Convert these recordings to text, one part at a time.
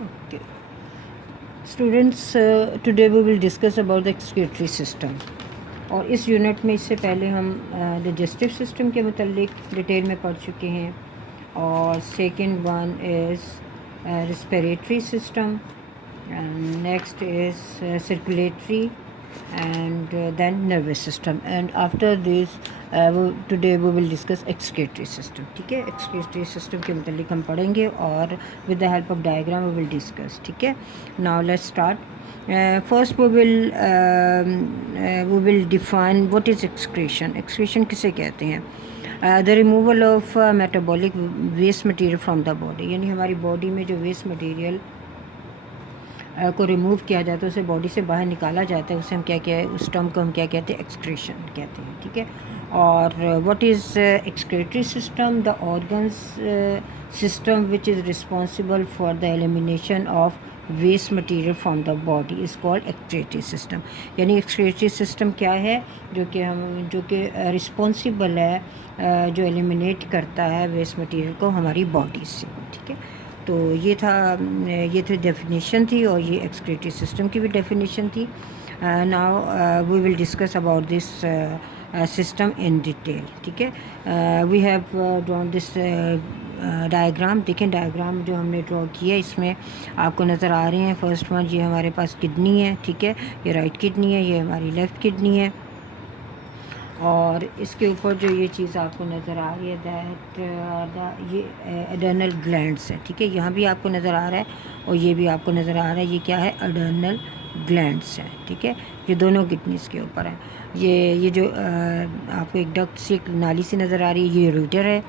Okay. Students, today we will discuss about the excretory system. और इस unit में इससे पहले हम डाइजेस्टिव सिस्टम के मुतालिक डिटेल में पढ़ चुके हैं और second one is respiratory system, next is circulatory and then nervous system, and after this today we will discuss excretory system. ठीक है, excretory system के मुतालिक हम पढ़ेंगे और with the help of diagram we will discuss. ठीक है, now let's start. First we will define what is excretion. Excretion किसे कहते हैं? The removal of metabolic waste material from the body, यानी हमारी बॉडी में जो वेस्ट मटेरियल को रिमूव किया जाता है, उसे बॉडी से बाहर निकाला जाता है, उसे हम क्या उस टर्म को हम क्या कहते हैं? एक्सक्रीशन कहते हैं. ठीक है, और what is excretory system? The organs system which is responsible for the elimination of waste material from the body is called excretory system. यानी एक्सक्रीटरी सिस्टम क्या है? जो कि रिस्पॉन्सिबल है, जो एलिमिनेट करता है वेस्ट मटेरियल को हमारी बॉडी से. ठीक है, तो ये तो डेफिनेशन थी और ये एक्सक्रीटरी सिस्टम की भी डेफिनेशन थी. Now we will discuss about this system in detail. ठीक है, we have drawn this diagram. देखें, डायग्राम जो हमने ड्रॉ किया है इसमें आपको नज़र आ रहे हैं. फर्स्ट वन, ये हमारे पास किडनी है. ठीक है, ये राइट किडनी है, ये हमारी लेफ़्ट किडनी है, और इसके ऊपर जो ये चीज़ आपको नज़र आ रही है दैट ये एडर्नल ग्लैंड्स है. ठीक है, यहाँ भी आपको नज़र आ रहा है और ये भी आपको नज़र आ रहा है. ये क्या है? एडर्नल ग्लैंड्स है. ठीक है, ये दोनों किडनीज़ के ऊपर है. ये जो आपको एक डक्ट सी, एक नाली सी नज़र आ रही है, ये यूरेटर है,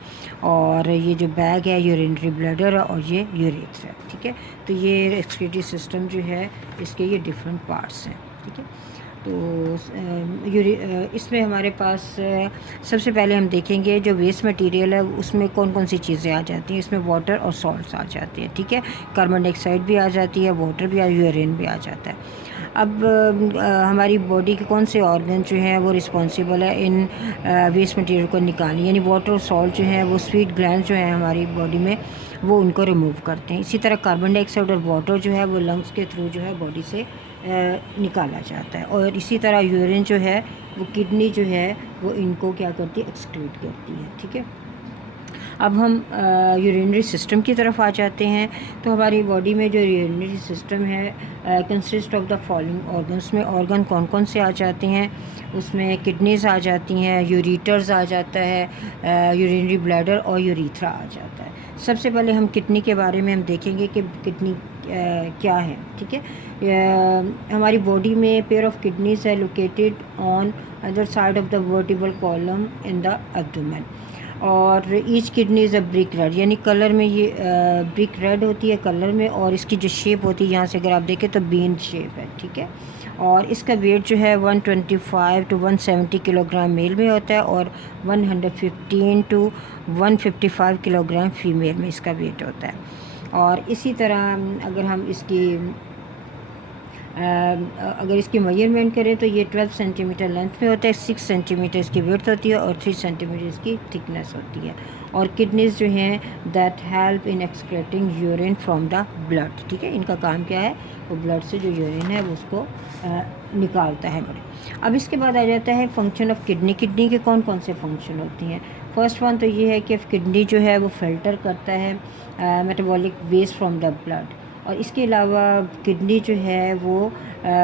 और ये जो बैग है यूरिनरी ब्लैडर है, और ये यूरेथ्रा है. ठीक है, तो ये एक्सक्रीटरी सिस्टम जो है इसके ये डिफरेंट पार्ट्स हैं. ठीक है, तो इसमें हमारे पास सबसे पहले हम देखेंगे जो वेस्ट मटेरियल है उसमें कौन कौन सी चीज़ें आ जाती हैं. इसमें वाटर और सॉल्ट्स आ जाती हैं. ठीक है, कार्बन डाइऑक्साइड भी आ जाती है, वाटर भी, यूरिन भी आ जाता है. अब हमारी बॉडी के कौन से ऑर्गन जो हैं वो रिस्पॉन्सिबल है इन वेस्ट मटेरियल को निकालने, यानी वाटर और सॉल्ट जो हैं वो स्वीट ग्लैंड जो हैं हमारी बॉडी में वो उनको रिमूव करते हैं. इसी तरह कार्बन डाइऑक्साइड और वाटर जो है वो लंग्स के थ्रू जो है बॉडी से निकाला जाता है, और इसी तरह यूरिन जो है वो किडनी जो है वो इनको क्या करती है? एक्सक्रीट करती है. ठीक है, अब हम यूरिनरी सिस्टम की तरफ आ जाते हैं. तो हमारी बॉडी में जो यूरिनरी सिस्टम है consist of the following organs. में ऑर्गन कौन कौन से आ जाते हैं? उसमें किडनीज़ आ जाती हैं, यूरेटर्स आ जाता है, यूरिनरी ब्लैडर और यूरीथ्रा आ जाता है. सबसे पहले हम किडनी के बारे में हम देखेंगे कि किडनी क्या है. ठीक है, हमारी बॉडी में पेयर ऑफ किडनीज है located on other side of the vertebral column in the abdomen, और each kidney is a brick red, यानी कलर में ये ब्रिक रेड होती है कलर में, और इसकी जो शेप होती है यहाँ से अगर आप देखें तो बीन शेप है. ठीक है, और इसका वेट जो है 125 टू 170 किलोग्राम मेल में होता है, और 115 टू 155 किलोग्राम फीमेल में इसका वेट होता है. और इसी तरह अगर इसकी मेजरमेंट करें तो ये 12 सेंटीमीटर लेंथ में होता है, 6 सेंटीमीटर इसकी विड्थ होती है, और 3 सेंटीमीटर इसकी थिकनेस होती है. और किडनीज जो हैं that help in excreting urine from the blood. ठीक है, इनका काम क्या है? वो ब्लड से जो यूरिन है वो उसको निकालता है. अब इसके बाद आ जाता है फंक्शन ऑफ किडनी. किडनी के कौन कौन से फंक्शन होती हैं? फर्स्ट वन तो ये है कि किडनी जो है वो फिल्टर करता है metabolic waste from the blood, और इसके अलावा किडनी जो है वो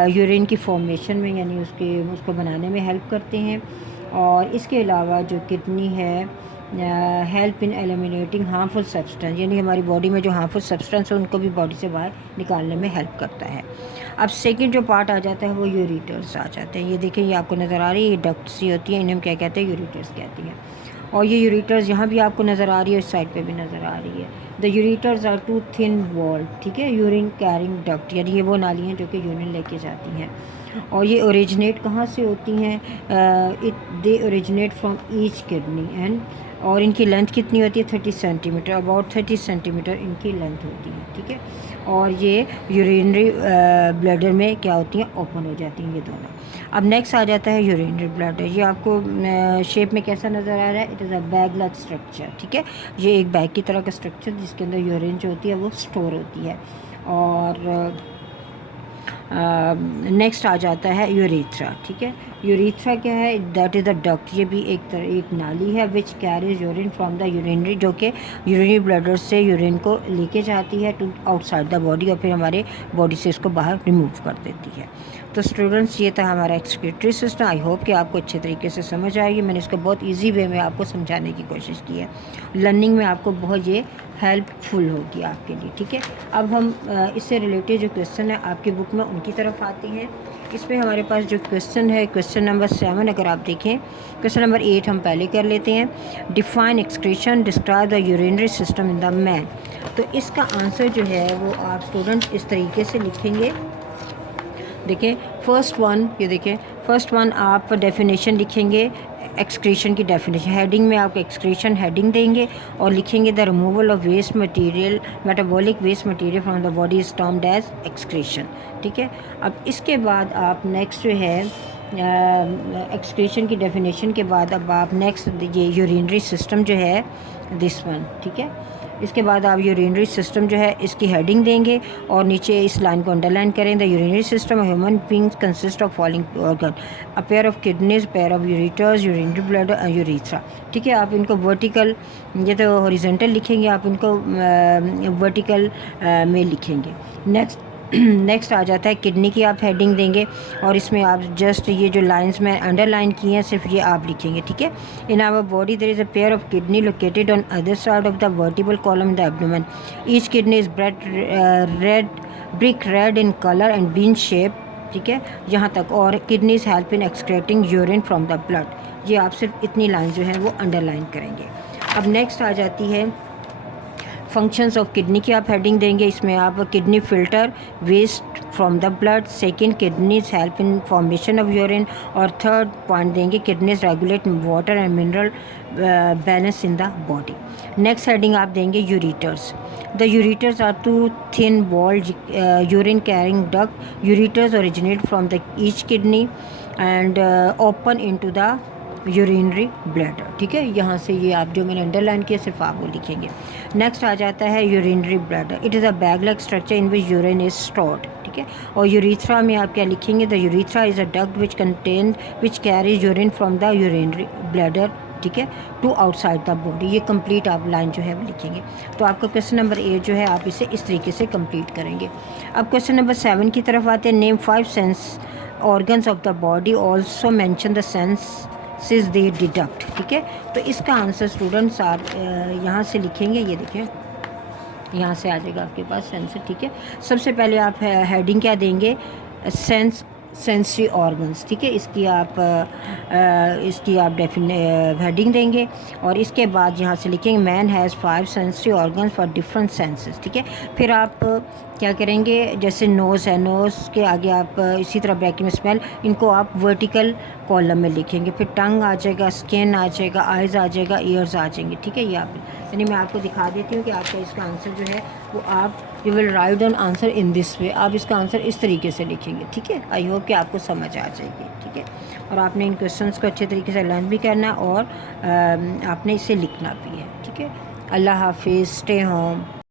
यूरिन की फॉर्मेशन में, यानी उसको बनाने में हेल्प करते हैं. और इसके अलावा जो किडनी है help in eliminating harmful substance, यानी हमारी बॉडी में जो हार्मफुल सब्सटेंस है उनको भी बॉडी से बाहर निकालने में हेल्प करता है. अब सेकंड जो पार्ट आ जाता है वो यूरेटर्स आ जाते हैं. ये देखिए, ये आपको नज़र आ रही है, ये डक्ट सी होती है, इन्हें हम क्या कहते हैं? यूरेटर्स कहते हैं. और ये यूरेटर्स यहाँ भी आपको नज़र आ रही है, इस साइड पे भी नज़र आ रही है. The ureters are two thin wall. ठीक है, यूरिन कैरिंग डक्ट, यानी ये वो नाली हैं जो कि यूरिन लेके जाती हैं. और ये ओरिजिनेट कहाँ से होती हैं? They originate from each kidney, and और इनकी लेंथ कितनी होती है? 30 सेंटीमीटर, अबाउट 30 सेंटीमीटर इनकी लेंथ होती है. ठीक है, और ये यूरिनरी ब्लैडर में क्या होती हैं? ओपन हो जाती हैं ये दोनों. अब नेक्स्ट आ जाता है यूरिनरी ब्लैडर. ये आपको शेप में कैसा नज़र आ रहा है? It is a bag like structure. ठीक है, ये एक बैग की तरह का स्ट्रक्चर जिसके अंदर यूरिन जो होती है वो स्टोर होती है. और नेक्स्ट आ जाता है यूरेथ्रा। ठीक है, यूरेथ्रा क्या है? That is the duct. ये भी एक नाली है which carries urine from the urinary, जो कि यूरिनरी ब्लैडर से यूरिन को लेके जाती है टू आउटसाइड द बॉडी और फिर हमारे बॉडी से इसको बाहर रिमूव कर देती है। तो स्टूडेंट्स, ये था हमारा एक्सक्रीटरी सिस्टम। आई होप कि आपको अच्छे तरीके से समझ आएगी। मैंने इसको बहुत ईजी वे में आपको समझाने की कोशिश की है। लर्निंग में आपको बहुत ये हेल्पफुल होगी आपके लिए। ठीक है, अब हम इससे रिलेटेड जो क्वेश्चन है आपकी बुक में उनकी तरफ आते हैं। इसमें हमारे पास जो क्वेश्चन है, क्वेश्चन नंबर 7 अगर आप देखें, क्वेश्चन नंबर 8 हम पहले कर लेते हैं। Define excretion, describe the urinary system in the man. तो इसका आंसर जो है वो आप स्टूडेंट इस तरीके से लिखेंगे। देखें फर्स्ट वन, ये देखें फर्स्ट वन आप डेफिनेशन लिखेंगे, एक्सक्रीशन की डेफिनेशन। हेडिंग में आप एक्सक्रीशन हेडिंग देंगे और लिखेंगे the removal of waste material, metabolic waste material from the body is termed as excretion. ठीक है, अब इसके बाद आप नेक्स्ट जो है एक्सक्रीशन की डेफिनेशन के बाद अब आप नेक्स्ट ये यूरिनरी सिस्टम जो है दिस वन। ठीक है, इसके बाद आप यूरिनरी सिस्टम जो है इसकी हेडिंग देंगे और नीचे इस लाइन को अंडरलाइन करें। The urinary system of human beings consist of following organ, a pair of kidneys, pair of ureters, urinary bladder, urethra. ठीक है, आप इनको वर्टिकल, ये तो हॉरिजॉन्टल लिखेंगे, आप इनको वर्टिकल में लिखेंगे। नेक्स्ट आ जाता है किडनी की आप हेडिंग देंगे और इसमें आप जस्ट ये जो लाइंस में अंडरलाइन की हैं सिर्फ ये आप लिखेंगे। ठीक है, in our body there is a pair of kidney located on other side of the vertebral column in the abdomen. Each kidney is brick red in colour and bean shape. ठीक है, यहाँ तक। और kidneys help in excreting urine from the blood. ये आप सिर्फ इतनी line जो है वो अंडरलाइन करेंगे। अब नेक्स्ट आ जाती है फंक्शंस ऑफ किडनी की आप हेडिंग देंगे। इसमें आप kidney filter waste from the blood, second kidneys help in formation of urine और थर्ड पॉइंट देंगे kidneys regulate water and mineral balance in the body. Next heading आप देंगे ureters. The ureters are two thin walled urine carrying duct. Ureters originate from the each kidney and open into the urinary bladder. ठीक है, यहाँ से ये आप जो मैंने अंडरलाइन किया सिर्फ आप वो लिखेंगे। नेक्स्ट आ जाता है urinary bladder. It is a bag like structure in which urine is stored. ठीक है, और यूरेथ्रा में आप क्या लिखेंगे? The urethra is a duct which carries urine from the urinary bladder. ठीक है, टू आउटसाइड द बॉडी। ये कंप्लीट आप लाइन जो है वो लिखेंगे। तो आपका क्वेश्चन नंबर 8 जो है आप इसे इस तरीके से कंप्लीट करेंगे। अब क्वेश्चन नंबर 7 की तरफ आते हैं। Name 5 sense organs of the body, also mention the senses they deduct. ठीक है, तो इसका आंसर स्टूडेंट्स आप यहाँ से लिखेंगे। ये देखें, यहाँ से आ जाएगा आपके पास सेंसर। ठीक है, सबसे पहले आप हेडिंग क्या देंगे? Sensory organs. ठीक है, इसकी आप हेडिंग देंगे और इसके बाद यहाँ से लिखेंगे man has 5 sensory organs for different senses. ठीक है, फिर आप क्या करेंगे? जैसे नोज़ है, नोज़ के आगे आप इसी तरह ब्रैकेट में स्मेल, इनको आप वर्टिकल कॉलम में लिखेंगे। फिर टंग आ जाएगा, स्किन आ जाएगा, आइज़ आ जाएगा, ईयर्स आ जाएंगे। ठीक है, ये आप यानी मैं आपको दिखा देती हूँ कि आपका इसका आंसर जो है वो आप you will write an answer in this way. आप इसका आंसर इस तरीके से लिखेंगे। ठीक है, आई होप कि आपको समझ आ जाएगी। ठीक है, और आपने इन क्वेश्चंस को अच्छे तरीके से लर्न भी करना और आपने इसे लिखना भी है। ठीक है, अल्लाह हाफिज़, स्टे होम।